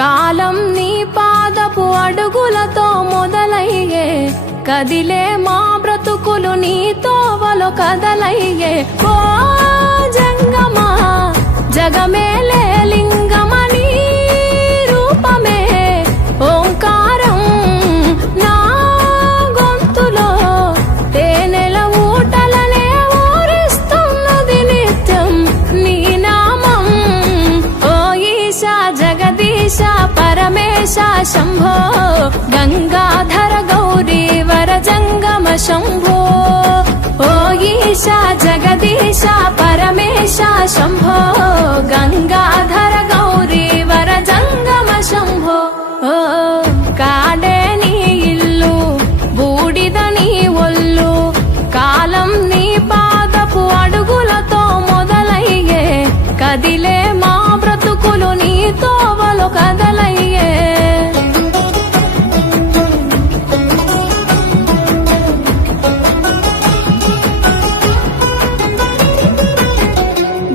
కాలం నీ పాదపు అడుగులతో మొదలయ్యే, కదిలే మా బ్రతుకులు నీ తోవలో కదలయ్యే. ఓ జంగమా జగమేలే లింగమని రూపమే ఓంకారం నా గొంతులో తేనెల ఊటలనే ఊరిస్తున్నది నిత్యం నీ నామం. ఓ ఈశా జగదీశ పరమేశ శంభో గంగాధర గౌరీ వర జంగమ శంభో. ఓ ఈశా జగదీశ పరమేశ శంభో గంగాధర గౌరీ వర జంగమ శంభో. ఓ కాడే నీ ఇల్లు బూడిద నీ ఒళ్ళు, కాలం నీ పాదపు అడుగులతో మొదలయ్యే, కదిలే మా బ్రతుకులు నీ తోవలో కదలయ్యే.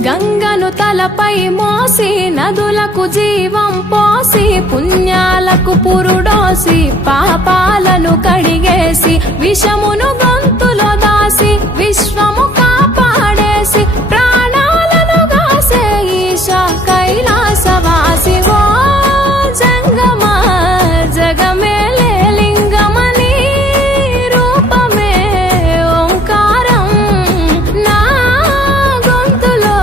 గంగను తలపై మోసి నదులకు జీవం పోసి, పుణ్యాలకు పురుడోసి పాపాలను కడిగేసి, విషమును గొంతులో దాసి విశ్వము కాపాడేసి, ప్రాణాలను గాసే ఈశా కైలాసవాసి. ఓ జంగమా జగమేలే లింగమని రూపమే ఓంకారం నా గొంతులో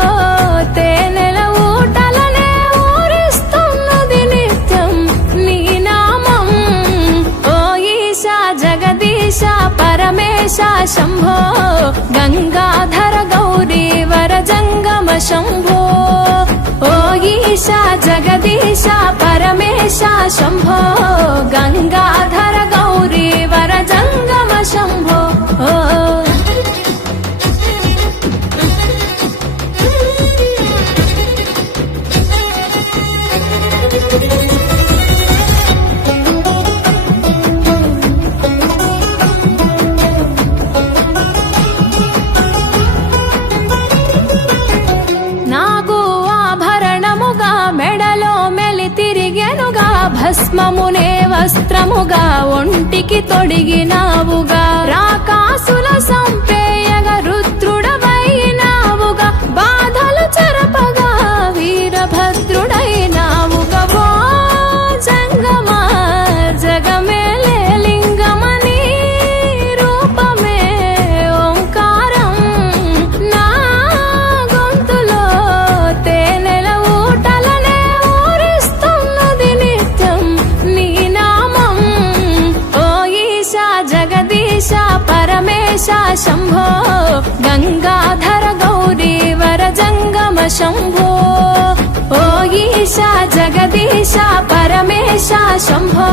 తేనెల ఊటలనే ఊరిస్తున్నది నిత్యం నీ నామం. ఓ ఈశా జగదీశ పరమేశ శంభో గంగాధర గౌరీ వర జంగమ శంభో. ఓ ఈశా జగదీశ పరమేశ శంభో గంగాధర గౌరీ వర జంగమ శంభో. ఓ నాగు ఆభరణముగా మెడలో మెలి తిరిగెనుగా, భస్మమునే వస్త్రముగా ఒంటికి తొడిగినావుగా, రాకాసుల సంపేయగా రుద్రుడవైనావుగా, బాధలు చెరపగా వీరభద్రుడైనావుగా. ఓ జంగమా జగమేలే లింగమని రూపమే ఓంకారం నా గొంతులో తేనెల ఊటలనే ఊరిస్తున్నది నిత్యం నీ నామం. ఓ ఈశా జగదీశ పరమేశ శంభో గంగాధర గౌరీ వర జంగమ శంభో. ఓ ఈశా జగదీశ పరమేశ శంభో